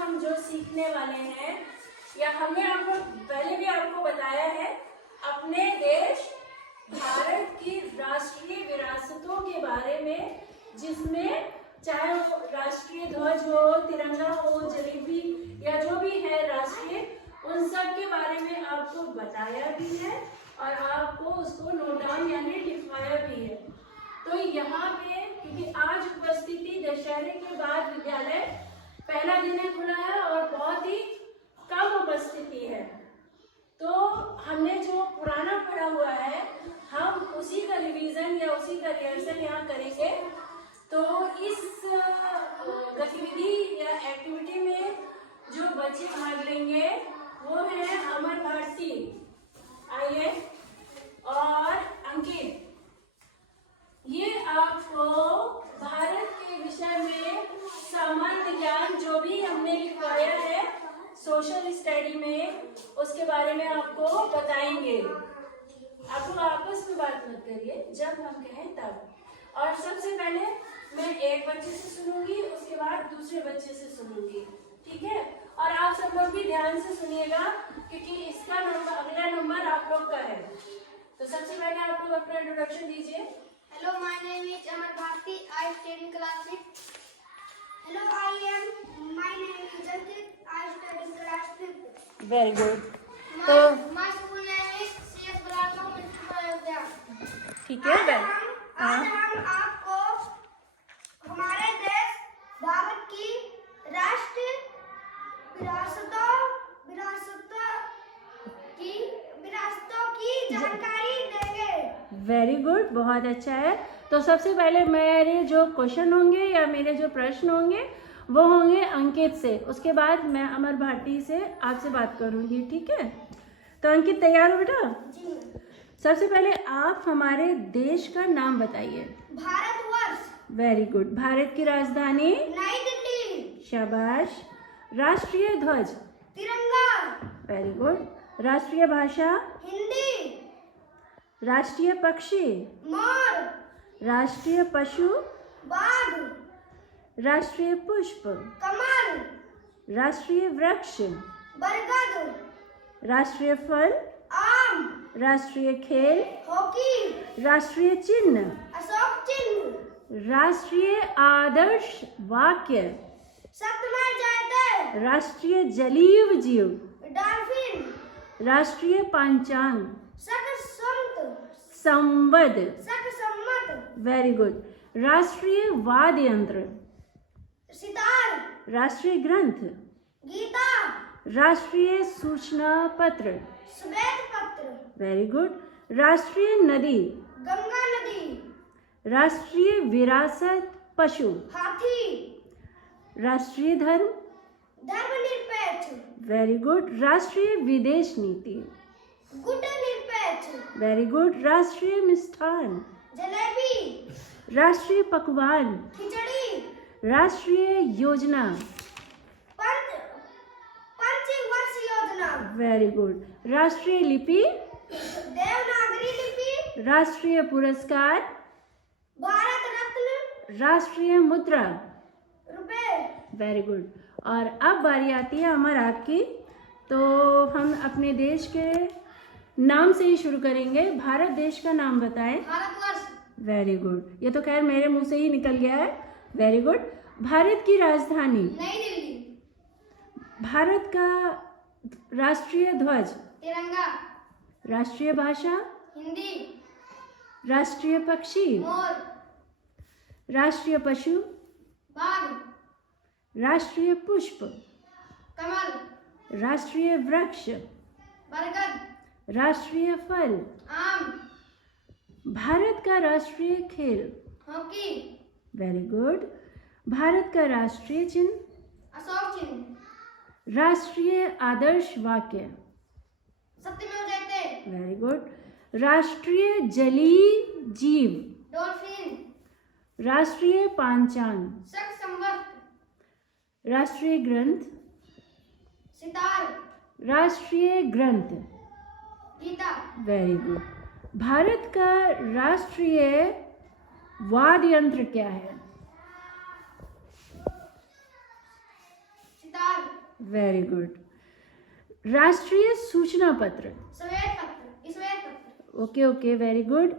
हम जो सीखने वाले हैं, या हमने आपको पहले भी आपको बताया है, अपने देश भारत की राष्ट्रीय विरासतों के बारे में, जिसमें चाहे वो राष्ट्रीय ध्वज हो, तिरंगा हो, जलेबी या जो भी है राष्ट्रीय, उन सब के बारे में आपको बताया भी है और आपको उसको नोट डाउन यानी लिखवाया भी है। तो यहाँ पे क्योंकि आज उपस्थिति दशहरे के बाद विद्यालय पहला दिन है खुला है और बहुत ही कम उपस्थिति है, तो हमने जो पुराना पढ़ा हुआ है हम उसी का रिवीजन या उसी का रिहर्सल यहाँ करेंगे। तो इस गतिविधि या एक्टिविटी में जो बच्चे भाग लेंगे वो है अमर भारती, आइए, और अंकित। ये आपको भारत के विषय में सामान्य ज्ञान जो भी हमने लिखवाया है सोशल स्टडी में, उसके बारे में आपको बताएंगे। आप लोग आपस में बात मत करिए, जब हम कहें तब। और सबसे पहले मैं एक बच्चे से सुनूंगी, उसके बाद दूसरे बच्चे से सुनूंगी, ठीक है? और आप सब लोग भी ध्यान से सुनिएगा क्योंकि इसका नंबर, अगला नंबर आप लोग का है। तो सबसे पहले आप लोग अपना इंट्रोडक्शन दीजिए। Hello, my name is Amar Bharti. I study in class 6. Hello, my name is Ankit. I study in class 5th. Very good. My, तो my school name is CS Bharati Municipal Ayodhya. ठीक है, आज हम आपको हमारे देश भारत की राष्ट्रीय विरासतों की जानकारी देंगे। वेरी गुड, बहुत अच्छा है। तो सबसे पहले मेरे जो क्वेश्चन होंगे या मेरे जो प्रश्न होंगे वो होंगे अंकित से, उसके बाद मैं अमर भारती से आपसे बात करूंगी, ठीक है? तो अंकित तैयार हो बेटा? जी। सबसे पहले आप हमारे देश का नाम बताइए। भारतवर्ष। Very good. भारत की राजधानी? नई दिल्ली। शाबाश। राष्ट्रीय ध्वज? तिरंगा। Very good. राष्ट्रीय भाषा? हिंदी। राष्ट्रीय पक्षी? मोर। राष्ट्रीय पशु? बाघ। राष्ट्रीय पुष्प? कमल। राष्ट्रीय वृक्ष? बरगद। राष्ट्रीय फल? आम। राष्ट्रीय खेल? हॉकी। राष्ट्रीय चिन्ह? अशोक चिन्ह। राष्ट्रीय आदर्श वाक्य? सत्यमेव जयते। राष्ट्रीय जलीय जीव? डॉल्फिन। राष्ट्रीय पंचांग? संवद? सम्मत। Very good. राष्ट्रीय वाद्य यंत्र? सितार। राष्ट्रीय ग्रंथ? गीता। राष्ट्रीय सूचना पत्र? श्वेत पत्र। Very good. राष्ट्रीय नदी? गंगा नदी। राष्ट्रीय विरासत पशु? हाथी। राष्ट्रीय धर्म? धर्मनिरपेक्ष। Very good. राष्ट्रीय विदेश नीति? गुटनिरपेक्ष। Very good. राष्ट्रीय मिष्ठान? जलेबी। राष्ट्रीय पकवान? खिचड़ी। राष्ट्रीय योजना? पंचवर्ष योजना। Very good. राष्ट्रीय लिपि? देवनागरी लिपि। राष्ट्रीय पुरस्कार? भारत रत्न। राष्ट्रीय मुद्रा? रुपए। Very good. और अब बारी आती है अमर आपकी। तो हम अपने देश के नाम से ही शुरू करेंगे। भारत देश का नाम बताएं। भारतवर्ष। Very good. ये तो खैर मेरे मुंह से ही निकल गया है। Very good. भारत की राजधानी? नई दिल्ली। भारत का राष्ट्रीय ध्वज? तिरंगा। राष्ट्रीय भाषा? हिंदी। राष्ट्रीय पक्षी? मोर। राष्ट्रीय पशु? बाघ। राष्ट्रीय पुष्प? कमल। राष्ट्रीय वृक्ष? बरगद। राष्ट्रीय फल? आम। भारत का राष्ट्रीय खेल? हॉकी। Very good. भारत का राष्ट्रीय चिन्ह? अशोक चिन्ह। राष्ट्रीय आदर्श वाक्य? सत्यमेव जयते। Very good. राष्ट्रीय जलीय जीव? डॉल्फिन। राष्ट्रीय पांचांग? संवत। राष्ट्रीय ग्रंथ? सितार। राष्ट्रीय ग्रंथ? गीता। Very good. भारत का राष्ट्रीय वाद्य यंत्र क्या है? सितार। Very good. राष्ट्रीय सूचना पत्र। श्वेत पत्र। Okay okay, very good.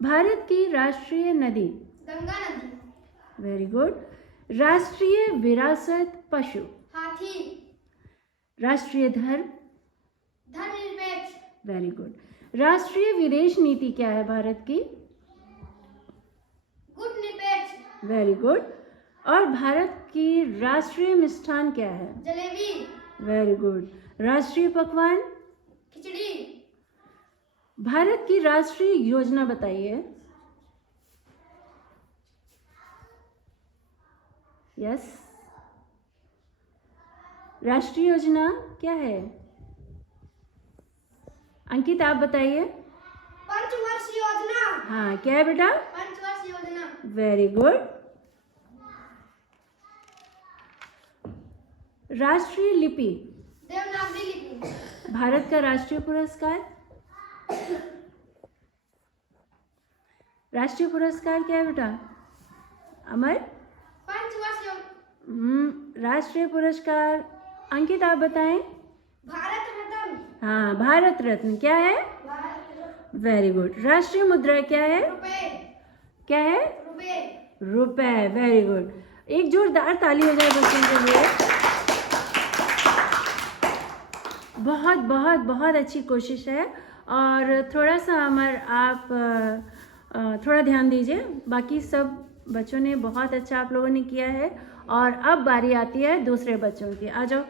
Bharat की राष्ट्रीय नदी। गंगा नदी। Very good. राष्ट्रीय विरासत पशु। हाथी। राष्ट्रीय धर्म। धर्मनिरपेक्ष। Very good. राष्ट्रीय विदेश नीति क्या है भारत की? गुटनिरपेक्ष। Very good. और भारत की राष्ट्रीय मिष्ठान क्या है? जलेबी। Very good. राष्ट्रीय पकवान? खिचड़ी। भारत की राष्ट्रीय योजना बताइए। यस, राष्ट्रीय योजना क्या है? अंकित आप बताइए। पंचवर्षीय योजना। हाँ, क्या है बेटा? पंचवर्षीय योजना। Very good. राष्ट्रीय लिपि। देवनागरी लिपि। भारत का राष्ट्रीय पुरस्कार? राष्ट्रीय पुरस्कार क्या है बेटा? अमर? पंचवर्षीय। राष्ट्रीय पुरस्कार अंकित आप बताएं। भारत रत्न। हाँ, भारत रत्न क्या है? भारत रत्न। Very good. राष्ट्रीय मुद्रा क्या है? रुपए। क्या है? रुपए। रुपए। Very good. एक जोरदार ताली हो जाए बच्चों के लिए। बहुत बहुत बहुत अच्छी कोशिश है। और थोड़ा सा अमर आप थोड़ा ध्यान दीजिए। बाकी सब बच्चों ने बहुत अच्छा आप लोगों ने किया है। और अब बारी आती है दूसरे बच्चों की। आ जाओ।